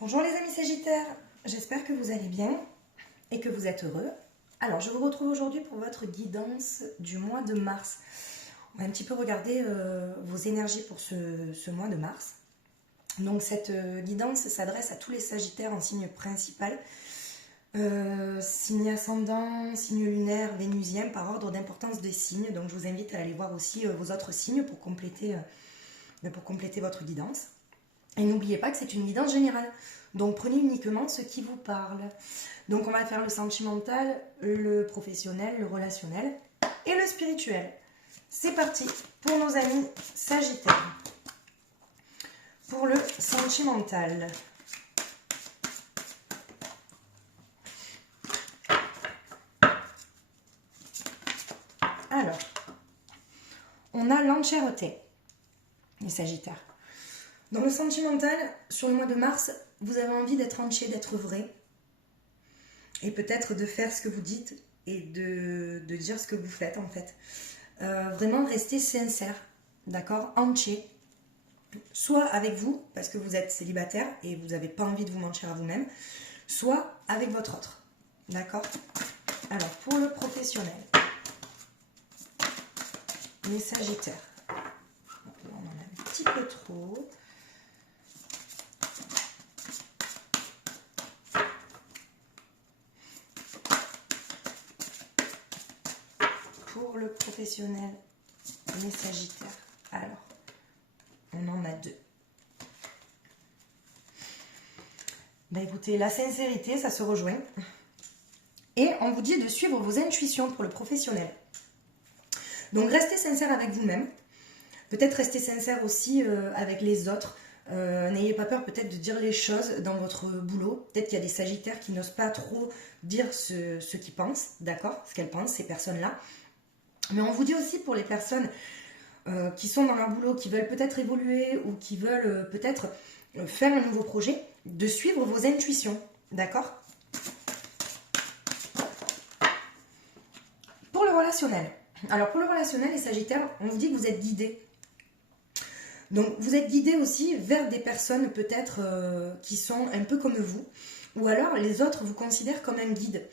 Bonjour les amis Sagittaires, j'espère que vous allez bien et que vous êtes heureux. Alors je vous retrouve aujourd'hui pour votre guidance du mois de mars. On va un petit peu regarder vos énergies pour ce mois de mars. Donc cette guidance s'adresse à tous les Sagittaires en signe principal, signe ascendant, signe lunaire, vénusien par ordre d'importance des signes. Donc je vous invite à aller voir aussi vos autres signes pour compléter votre guidance. Et n'oubliez pas que c'est une guidance générale. Donc prenez uniquement ce qui vous parle. Donc on va faire le sentimental, le professionnel, le relationnel et le spirituel. C'est parti pour nos amis Sagittaires. Pour le sentimental. Alors, on a l'entièreté, les Sagittaires. Dans le sentimental, sur le mois de mars, vous avez envie d'être entier, d'être vrai. Et peut-être de faire ce que vous dites et de dire ce que vous faites en fait. Vraiment rester sincère, d'accord, entier. Soit avec vous, parce que vous êtes célibataire et vous n'avez pas envie de vous mentir à vous-même, soit avec votre autre, d'accord. Alors, pour le professionnel, les Sagittaires, on en a un petit peu trop. Pour le professionnel, les Sagittaires, alors, on en a deux. Ben écoutez, la sincérité, ça se rejoint. Et on vous dit de suivre vos intuitions pour le professionnel. Donc restez sincère avec vous-même. Peut-être restez sincère aussi avec les autres. N'ayez pas peur peut-être de dire les choses dans votre boulot. Peut-être qu'il y a des Sagittaires qui n'osent pas trop dire ce qu'ils pensent, d'accord, ce qu'elles pensent, ces personnes-là. Mais on vous dit aussi pour les personnes qui sont dans leur boulot, qui veulent peut-être évoluer ou qui veulent peut-être faire un nouveau projet, de suivre vos intuitions, d'accord? Pour le relationnel. Alors pour le relationnel, les Sagittaires, on vous dit que vous êtes guidés. Donc vous êtes guidés aussi vers des personnes peut-être qui sont un peu comme vous, ou alors les autres vous considèrent comme un guide,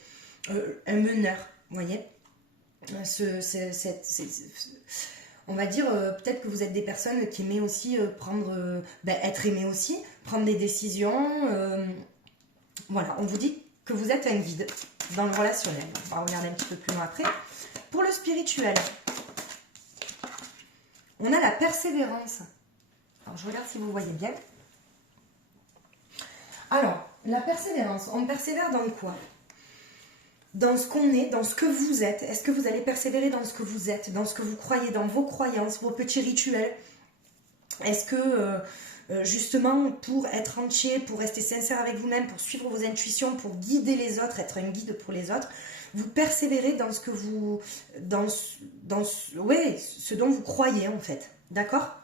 un meneur, vous voyez? On va dire peut-être que vous êtes des personnes qui aiment aussi être aimées aussi, prendre des décisions. Voilà, on vous dit que vous êtes un guide dans le relationnel. On va regarder un petit peu plus loin après. Pour le spirituel, on a la persévérance. Alors, je regarde si vous voyez bien. Alors, la persévérance, on persévère dans quoi? Dans ce qu'on est, dans ce que vous êtes. Est-ce que vous allez persévérer dans ce que vous êtes, dans ce que vous croyez, dans vos croyances, vos petits rituels? Est-ce que, justement, pour être entier, pour rester sincère avec vous-même, pour suivre vos intuitions, pour guider les autres, être un guide pour les autres, vous persévérez dans ce que vous... ce dont vous croyez, en fait. D'accord?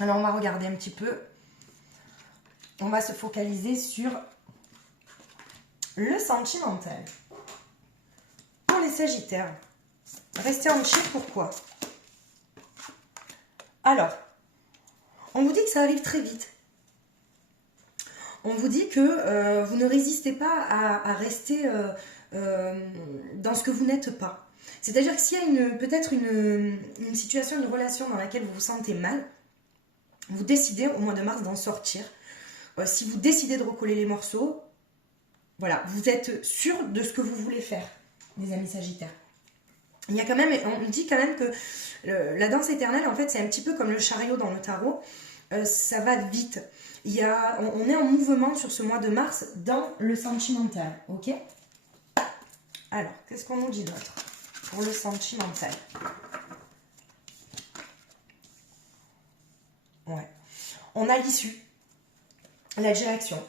Alors, on va regarder un petit peu. On va se focaliser sur le sentimental. Pour les Sagittaires, restez entier, pourquoi? Alors, on vous dit que ça arrive très vite. On vous dit que vous ne résistez pas à rester dans ce que vous n'êtes pas. C'est-à-dire que s'il y a peut-être une situation, une relation dans laquelle vous vous sentez mal, vous décidez au mois de mars d'en sortir. Si vous décidez de recoller les morceaux, voilà, vous êtes sûr de ce que vous voulez faire, les amis Sagittaires. Il y a quand même, on dit quand même que la danse éternelle, en fait, c'est un petit peu comme le chariot dans le tarot. Ça va vite. On est en mouvement sur ce mois de mars dans le sentimental, ok? Alors, qu'est-ce qu'on nous dit d'autre pour le sentimental? Ouais. On a l'issue, la direction.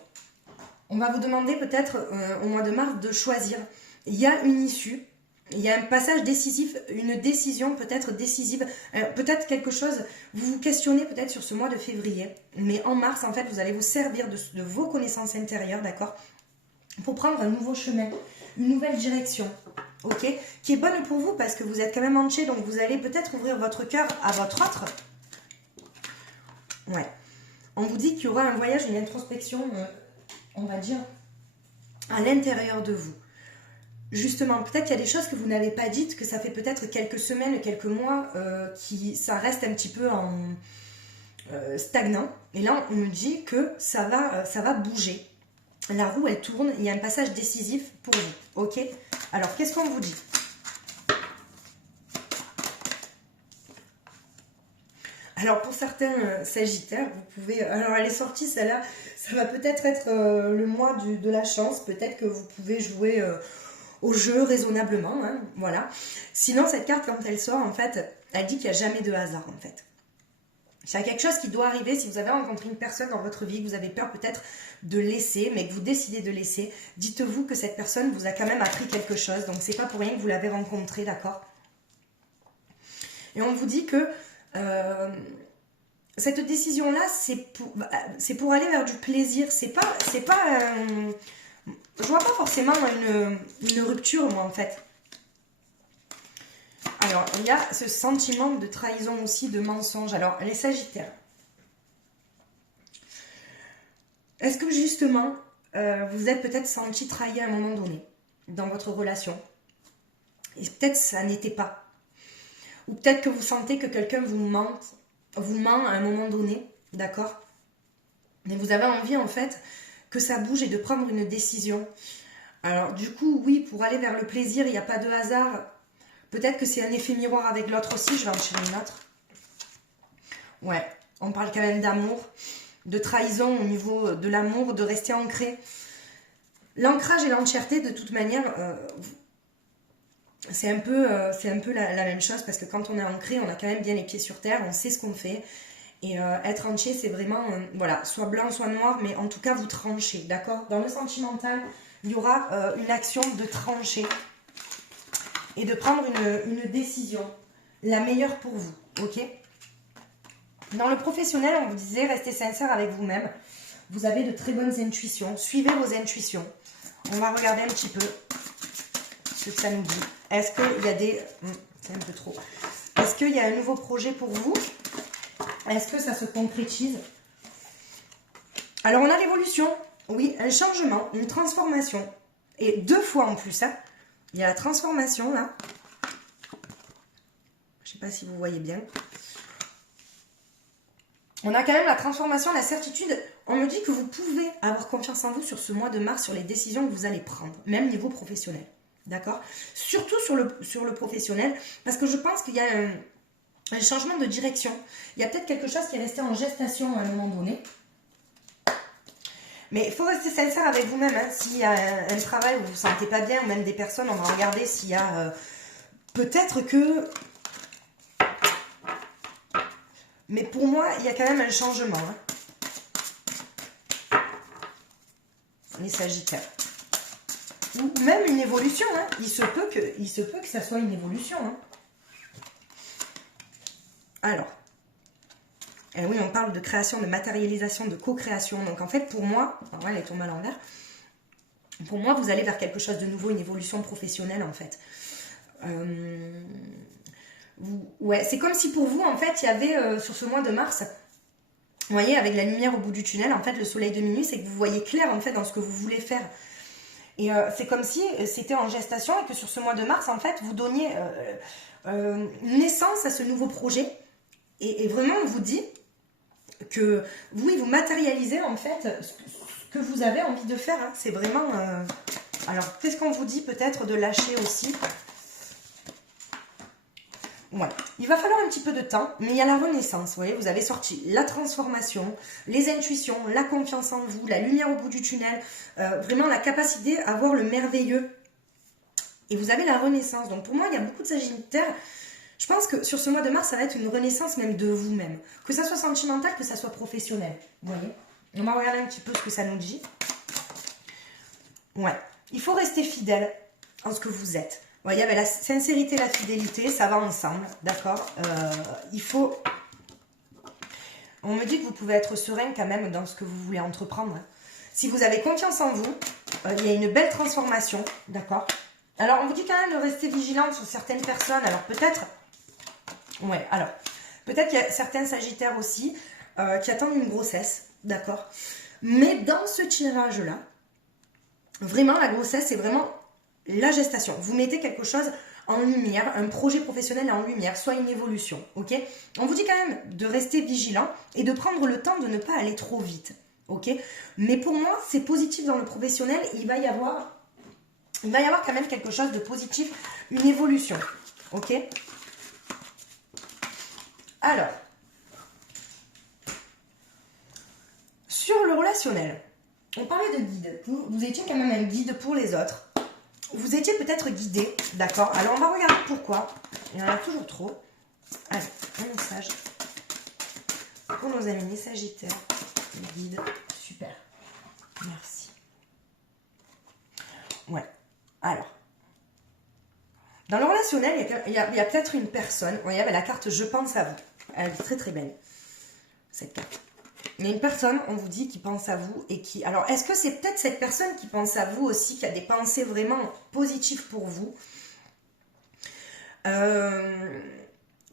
On va vous demander peut-être au mois de mars de choisir. Il y a une issue, il y a un passage décisif, une décision peut-être décisive, peut-être quelque chose, vous vous questionnez peut-être sur ce mois de février, mais en mars, en fait, vous allez vous servir de vos connaissances intérieures, d'accord, pour prendre un nouveau chemin, une nouvelle direction, ok, qui est bonne pour vous parce que vous êtes quand même entier, donc vous allez peut-être ouvrir votre cœur à votre autre. Ouais. On vous dit qu'il y aura un voyage, une introspection on va dire, à l'intérieur de vous. Justement, peut-être qu'il y a des choses que vous n'avez pas dites, que ça fait peut-être quelques semaines, quelques mois, ça reste un petit peu en stagnant. Et là, on me dit que ça va bouger. La roue, elle tourne, il y a un passage décisif pour vous. Ok? Alors, qu'est-ce qu'on vous dit? Alors, pour certains Sagittaires, vous pouvez... Alors, elle est sortie, celle-là. Ça va peut-être être, le mois de la chance. Peut-être que vous pouvez jouer au jeu raisonnablement. Hein, voilà. Sinon, cette carte, quand elle sort, en fait, elle dit qu'il n'y a jamais de hasard, en fait. Il y a quelque chose qui doit arriver si vous avez rencontré une personne dans votre vie que vous avez peur peut-être de laisser, mais que vous décidez de laisser. Dites-vous que cette personne vous a quand même appris quelque chose. Donc, c'est pas pour rien que vous l'avez rencontré, d'accord? Et on vous dit que cette décision-là, c'est pour aller vers du plaisir. C'est pas je vois pas forcément une rupture, moi, en fait. Alors, il y a ce sentiment de trahison aussi, de mensonge. Alors, les Sagittaires. Est-ce que justement, vous êtes peut-être senti trahi à un moment donné dans votre relation? Et peut-être ça n'était pas. Ou peut-être que vous sentez que quelqu'un vous ment à un moment donné, d'accord? Mais vous avez envie, en fait, que ça bouge et de prendre une décision. Alors, du coup, oui, pour aller vers le plaisir, il n'y a pas de hasard. Peut-être que c'est un effet miroir avec l'autre aussi. Je vais enchaîner une autre. Ouais, on parle quand même d'amour, de trahison au niveau de l'amour, de rester ancré. L'ancrage et l'entièreté, de toute manière, c'est un peu la même chose, parce que quand on est ancré, on a quand même bien les pieds sur terre, on sait ce qu'on fait. Et être entier, c'est vraiment, voilà, soit blanc, soit noir, mais en tout cas, vous tranchez, d'accord? Dans le sentimental, il y aura une action de trancher et de prendre une décision, la meilleure pour vous, ok? Dans le professionnel, on vous disait, restez sincère avec vous-même. Vous avez de très bonnes intuitions, suivez vos intuitions. On va regarder un petit peu ce que ça nous dit. Est-ce qu'il y a des... c'est un peu trop. Est-ce qu'il y a un nouveau projet pour vous? Est-ce que ça se concrétise? Alors, on a l'évolution. Oui, un changement, une transformation. Et 2 fois en plus, hein. Il y a la transformation, là. Je ne sais pas si vous voyez bien. On a quand même la transformation, la certitude. On me dit que vous pouvez avoir confiance en vous sur ce mois de mars, sur les décisions que vous allez prendre, même niveau professionnel. D'accord? Surtout sur le professionnel, parce que je pense qu'il y a un changement de direction. Il y a peut-être quelque chose qui est resté en gestation à un moment donné. Mais il faut rester sincère avec vous-même. Hein. S'il y a un travail où vous ne vous sentez pas bien, ou même des personnes, on va regarder s'il y a peut-être que... Mais pour moi, il y a quand même un changement. Hein. Les Sagittaires. Ou même une évolution. Hein. Il se peut que ça soit une évolution. Hein. Alors. Et oui, on parle de création, de matérialisation, de co-création. Donc en fait, pour moi, alors elle est tombée à l'envers. Pour moi, vous allez vers quelque chose de nouveau, une évolution professionnelle en fait. Ouais, c'est comme si pour vous, en fait, il y avait sur ce mois de mars, vous voyez, avec la lumière au bout du tunnel, en fait, le soleil de minuit, c'est que vous voyez clair en fait dans ce que vous voulez faire. Et c'est comme si c'était en gestation et que sur ce mois de mars, en fait, vous donniez naissance à ce nouveau projet. Et vraiment, on vous dit que oui, vous matérialisez en fait ce que vous avez envie de faire. Hein. C'est vraiment... Alors, qu'est-ce qu'on vous dit peut-être de lâcher aussi? Ouais. Il va falloir un petit peu de temps, mais il y a la renaissance. Vous voyez, vous avez sorti la transformation, les intuitions, la confiance en vous, la lumière au bout du tunnel, vraiment la capacité à voir le merveilleux. Et vous avez la renaissance. Donc pour moi, il y a beaucoup de Sagittaires. Je pense que sur ce mois de mars, ça va être une renaissance même de vous-même. Que ça soit sentimental, que ça soit professionnel. Vous voyez? On va regarder un petit peu ce que ça nous dit. Ouais. Il faut rester fidèle en ce que vous êtes. Vous voyez, avec la sincérité et la fidélité, ça va ensemble. D'accord? Il faut... On me dit que vous pouvez être serein quand même dans ce que vous voulez entreprendre. Si vous avez confiance en vous, il y a une belle transformation. D'accord? Alors, on vous dit quand même de rester vigilant sur certaines personnes. Alors, peut-être... Ouais, alors, peut-être qu'il y a certains Sagittaires aussi qui attendent une grossesse, d'accord? Mais dans ce tirage-là, vraiment, la grossesse, c'est vraiment la gestation. Vous mettez quelque chose en lumière, un projet professionnel en lumière, soit une évolution, ok? On vous dit quand même de rester vigilant et de prendre le temps de ne pas aller trop vite, ok? Mais pour moi, c'est positif dans le professionnel, il va y avoir quand même quelque chose de positif, une évolution, ok? Alors, sur le relationnel, on parlait de guide. Vous étiez quand même un guide pour les autres. Vous étiez peut-être guidé, d'accord? Alors, on va regarder pourquoi. Il y en a toujours trop. Allez, un message pour nos amis les Sagittaires. Les guides, super. Merci. Ouais, alors. Dans le relationnel, il y a peut-être une personne. Vous voyez, la carte « Je pense à vous ». Elle est très très belle, cette carte. Il y a une personne, on vous dit, qui pense à vous et qui... Alors, est-ce que c'est peut-être cette personne qui pense à vous aussi, qui a des pensées vraiment positives pour vous,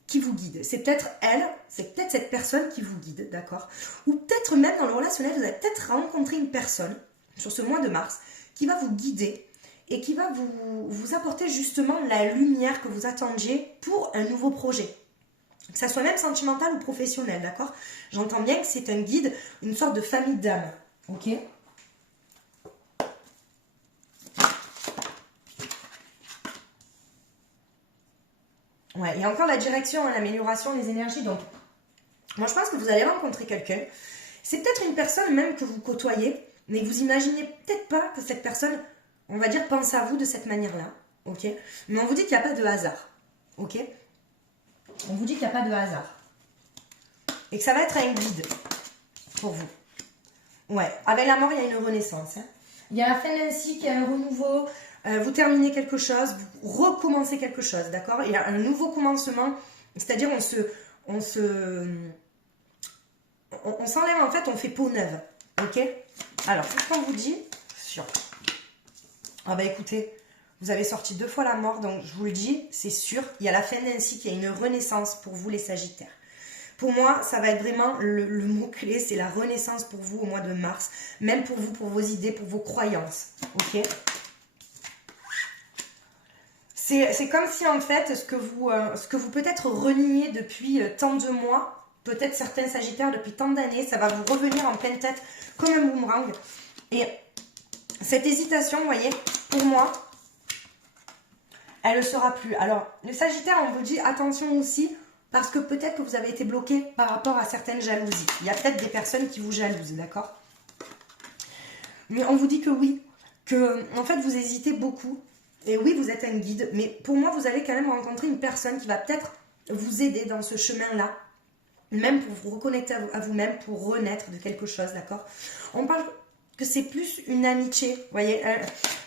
qui vous guide? C'est peut-être elle, c'est peut-être cette personne qui vous guide, d'accord? Ou peut-être même dans le relationnel, vous allez peut-être rencontrer une personne, sur ce mois de mars, qui va vous guider et qui va vous apporter justement la lumière que vous attendiez pour un nouveau projet. Que ça soit même sentimental ou professionnel, d'accord? J'entends bien que c'est un guide, une sorte de famille d'âme, ok? Ouais, il y a encore la direction, l'amélioration, les énergies, donc moi je pense que vous allez rencontrer quelqu'un. C'est peut-être une personne même que vous côtoyez, mais vous imaginez peut-être pas que cette personne, on va dire, pense à vous de cette manière-là, ok? Mais on vous dit qu'il n'y a pas de hasard, ok? On vous dit qu'il n'y a pas de hasard. Et que ça va être un guide pour vous. Ouais, avec la mort, il y a une renaissance. Hein. Il y a la fin d'un cycle, il y a un renouveau. Vous terminez quelque chose, vous recommencez quelque chose, d'accord? Il y a un nouveau commencement. C'est-à-dire, on s'enlève, en fait, on fait peau neuve. Ok? Alors, qu'est-ce qu'on vous dit? Sûr. Ah bah écoutez, vous avez sorti 2 fois la mort, donc je vous le dis, c'est sûr. Il y a la fin d'un cycle, il y a une renaissance pour vous, les Sagittaires. Pour moi, ça va être vraiment le mot-clé, c'est la renaissance pour vous au mois de mars. Même pour vous, pour vos idées, pour vos croyances. Ok? C'est comme si en fait, ce que vous peut-être reniez depuis tant de mois, peut-être certains Sagittaires depuis tant d'années, ça va vous revenir en pleine tête comme un boomerang. Et cette hésitation, vous voyez, pour moi, elle ne sera plus. Alors, les Sagittaires, on vous dit attention aussi, parce que peut-être que vous avez été bloqué par rapport à certaines jalousies. Il y a peut-être des personnes qui vous jalousent, d'accord? Mais on vous dit que oui, que en fait vous hésitez beaucoup. Et oui, vous êtes un guide, mais pour moi, vous allez quand même rencontrer une personne qui va peut-être vous aider dans ce chemin-là, même pour vous reconnecter à vous-même, pour renaître de quelque chose, d'accord? On parle que c'est plus une amitié, vous voyez,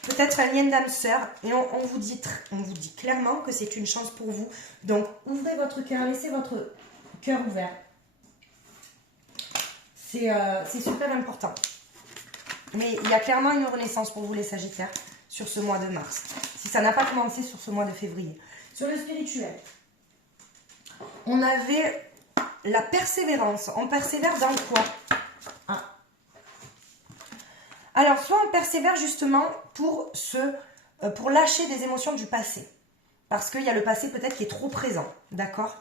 peut-être un lien d'âme sœur, et on vous dit clairement que c'est une chance pour vous. Donc, ouvrez votre cœur, laissez votre cœur ouvert. C'est super important. Mais il y a clairement une renaissance pour vous, les Sagittaires, sur ce mois de mars. Si ça n'a pas commencé sur ce mois de février. Sur le spirituel, on avait la persévérance. On persévère dans quoi? Alors, soit on persévère justement pour lâcher des émotions du passé. Parce qu'il y a le passé peut-être qui est trop présent. D'accord?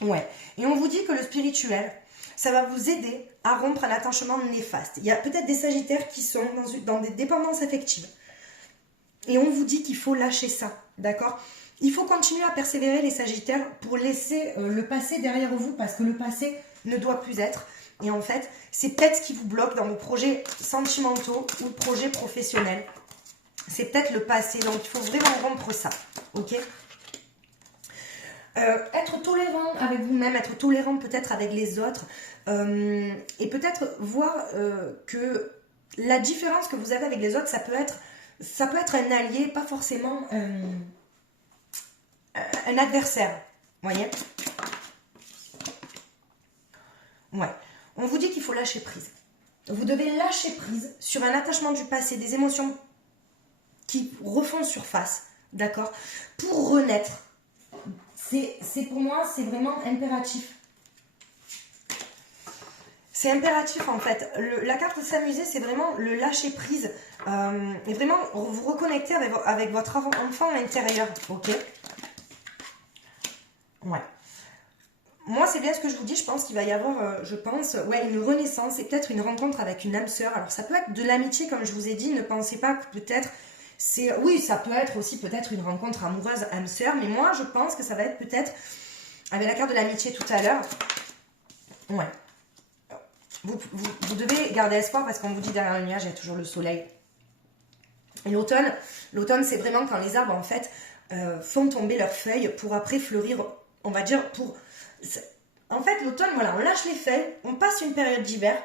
Ouais. Et on vous dit que le spirituel, ça va vous aider à rompre un attachement néfaste. Il y a peut-être des Sagittaires qui sont dans des dépendances affectives. Et on vous dit qu'il faut lâcher ça. D'accord? Il faut continuer à persévérer, les Sagittaires, pour laisser le passé derrière vous. Parce que le passé ne doit plus être. Et en fait, c'est peut-être ce qui vous bloque dans vos projets sentimentaux ou projets professionnels. C'est peut-être le passé. Donc, il faut vraiment rompre ça. Ok? Être tolérant avec vous-même, être tolérant peut-être avec les autres. Et peut-être voir que la différence que vous avez avec les autres, ça peut être un allié, pas forcément un adversaire. Vous voyez? Ouais. On vous dit qu'il faut lâcher prise. Vous devez lâcher prise sur un attachement du passé, des émotions qui refont surface, d'accord? Pour renaître. C'est pour moi, c'est vraiment impératif. C'est impératif en fait. La carte s'amuser, c'est vraiment le lâcher prise et vraiment vous reconnecter avec votre enfant intérieur. Ok. Ouais. Moi, c'est bien ce que je vous dis. Je pense qu'il va y avoir, je pense, ouais, une renaissance et peut-être une rencontre avec une âme sœur. Alors, ça peut être de l'amitié, comme je vous ai dit. Ne pensez pas que peut-être c'est. Oui, ça peut être aussi peut-être une rencontre amoureuse âme sœur. Mais moi, je pense que ça va être peut-être avec la carte de l'amitié tout à l'heure. Ouais. Vous devez garder espoir parce qu'on vous dit derrière le nuage, il y a toujours le soleil. Et l'automne, c'est vraiment quand les arbres, en fait, font tomber leurs feuilles pour après fleurir, on va dire, pour... En fait, l'automne, voilà, on lâche les feuilles, on passe une période d'hiver,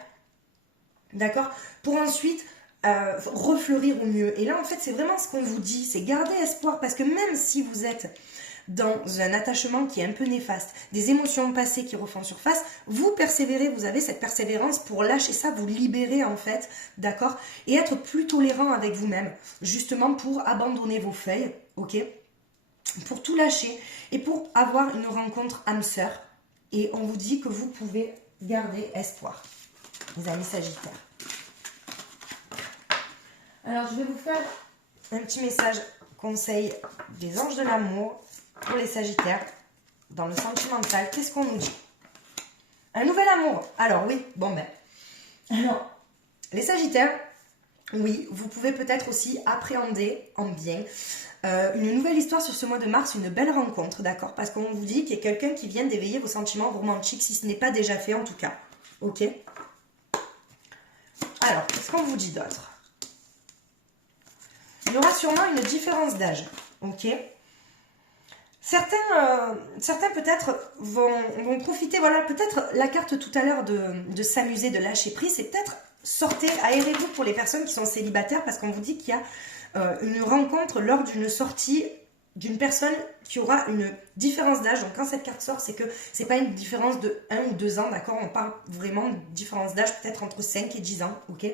d'accord, pour ensuite refleurir au mieux. Et là, en fait, c'est vraiment ce qu'on vous dit, c'est garder espoir, parce que même si vous êtes dans un attachement qui est un peu néfaste, des émotions passées qui refont surface, vous persévérez, vous avez cette persévérance pour lâcher ça, vous libérer en fait, d'accord, et être plus tolérant avec vous-même, justement pour abandonner vos feuilles, ok, pour tout lâcher et pour avoir une rencontre âme sœur. Et on vous dit que vous pouvez garder espoir, les amis Sagittaires. Alors je vais vous faire un petit message conseil des anges de l'amour pour les Sagittaires, dans le sentimental. Qu'est-ce qu'on nous dit? Un nouvel amour. Alors oui, bon ben. Alors, les Sagittaires, oui, vous pouvez peut-être aussi appréhender en bien une nouvelle histoire sur ce mois de mars, une belle rencontre, d'accord? Parce qu'on vous dit qu'il y a quelqu'un qui vient d'éveiller vos sentiments romantiques, si ce n'est pas déjà fait en tout cas. Ok? Alors, qu'est-ce qu'on vous dit d'autre? Il y aura sûrement une différence d'âge, ok? Certains peut-être vont profiter, voilà, peut-être la carte tout à l'heure de s'amuser, de lâcher prise, c'est peut-être sortez, aérez-vous pour les personnes qui sont célibataires, parce qu'on vous dit qu'il y a une rencontre lors d'une sortie d'une personne qui aura une différence d'âge. Donc quand cette carte sort, c'est que c'est pas une différence de 1 ou 2 ans, d'accord? On parle vraiment d'une différence d'âge peut-être entre 5 et 10 ans, ok?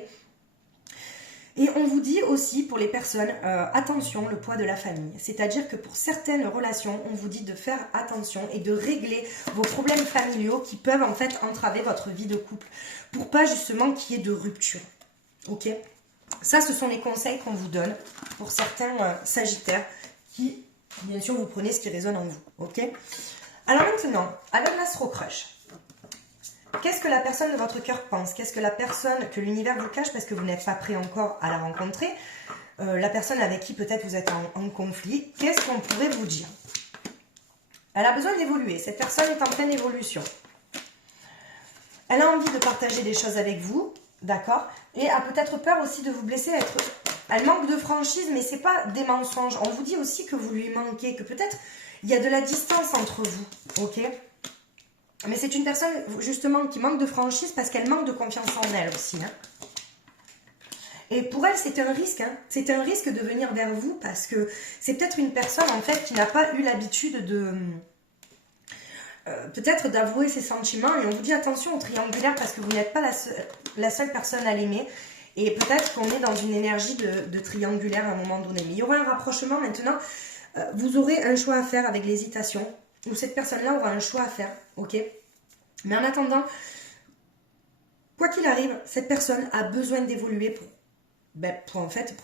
Et on vous dit aussi pour les personnes, attention, le poids de la famille. C'est-à-dire que pour certaines relations, on vous dit de faire attention et de régler vos problèmes familiaux qui peuvent en fait entraver votre vie de couple pour pas justement qu'il y ait de rupture. Ok? Ça, ce sont les conseils qu'on vous donne pour certains Sagittaires qui, bien sûr, vous prenez ce qui résonne en vous. Ok? Alors maintenant, avec l'Astro Crush. Qu'est-ce que la personne de votre cœur pense? Qu'est-ce que la personne que l'univers vous cache parce que vous n'êtes pas prêt encore à la rencontrer? La personne avec qui peut-être vous êtes en conflit, qu'est-ce qu'on pourrait vous dire? Elle a besoin d'évoluer. Cette personne est en pleine évolution. Elle a envie de partager des choses avec vous, d'accord? Et a peut-être peur aussi de vous blesser. Elle manque de franchise, mais c'est pas des mensonges. On vous dit aussi que vous lui manquez, que peut-être il y a de la distance entre vous, ok? Mais c'est une personne, justement, qui manque de franchise parce qu'elle manque de confiance en elle aussi. Hein. Et pour elle, c'est un risque. Hein. C'est un risque de venir vers vous parce que c'est peut-être une personne, en fait, qui n'a pas eu l'habitude de... peut-être d'avouer ses sentiments. Et on vous dit attention au triangulaire parce que vous n'êtes pas la seule personne à l'aimer. Et peut-être qu'on est dans une énergie de triangulaire à un moment donné. Mais il y aura un rapprochement maintenant. Vous aurez un choix à faire avec l'hésitation. Ou cette personne-là aura un choix à faire, ok? Mais en attendant, quoi qu'il arrive, cette personne a besoin d'évoluer pour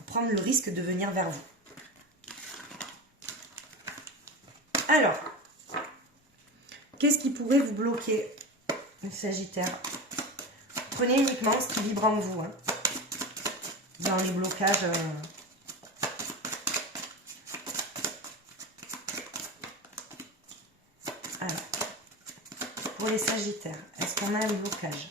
prendre le risque de venir vers vous. Alors, qu'est-ce qui pourrait vous bloquer, le Sagittaire? Prenez uniquement ce qui vibre en vous, hein, dans les blocages... Alors, pour les Sagittaires, est-ce qu'on a un blocage?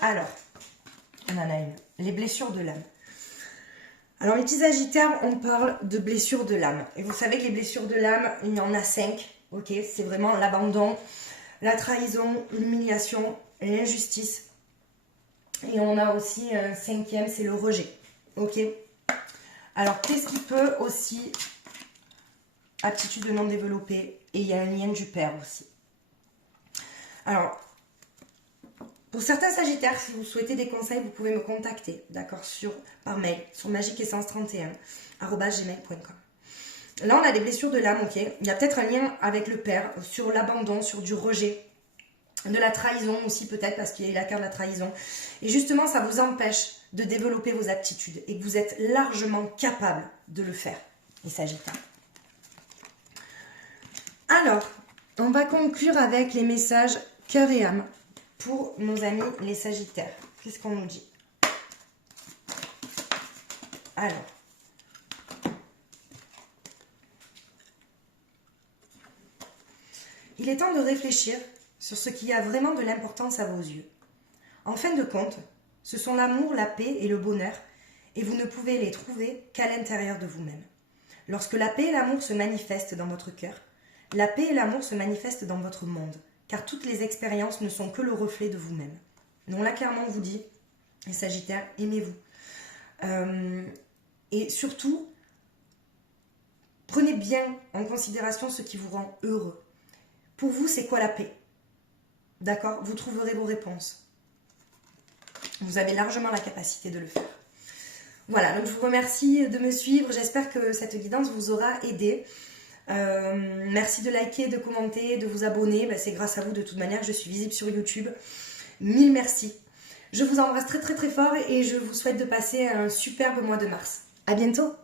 Alors, on en a une. Les blessures de l'âme. Alors, les petits Sagittaires, on parle de blessures de l'âme. Et vous savez que les blessures de l'âme, il y en a 5. Ok, c'est vraiment l'abandon, la trahison, l'humiliation, l'injustice. Et on a aussi un 5e, c'est le rejet. Ok. Alors, qu'est-ce qui peut aussi... Aptitude non développée. Et il y a un lien du père aussi. Alors, Pour certains Sagittaires, si vous souhaitez des conseils, vous pouvez me contacter, d'accord, par mail, sur magiqueessence31@gmail.com. Là, on a des blessures de l'âme, ok. Il y a peut-être un lien avec le père, sur l'abandon, sur du rejet, de la trahison aussi peut-être, parce qu'il y a la carte de la trahison. Et justement, ça vous empêche de développer vos aptitudes et que vous êtes largement capable de le faire, les Sagittaires. Alors, on va conclure avec les messages cœur et âme pour nos amis les Sagittaires. Qu'est-ce qu'on nous dit? Alors, il est temps de réfléchir sur ce qui a vraiment de l'importance à vos yeux. En fin de compte, ce sont l'amour, la paix et le bonheur, et vous ne pouvez les trouver qu'à l'intérieur de vous-même. Lorsque la paix et l'amour se manifestent dans votre cœur, la paix et l'amour se manifestent dans votre monde, car toutes les expériences ne sont que le reflet de vous-même. Donc là, clairement, on vous dit, les Sagittaires, aimez-vous. Et surtout, prenez bien en considération ce qui vous rend heureux. Pour vous, c'est quoi la paix? D'accord? Vous trouverez vos réponses. Vous avez largement la capacité de le faire. Voilà, donc je vous remercie de me suivre. J'espère que cette guidance vous aura aidé. Merci de liker, de commenter, de vous abonner. C'est grâce à vous de toute manière que je suis visible sur YouTube. Mille merci. Je vous embrasse très très très fort et je vous souhaite de passer un superbe mois de mars. À bientôt.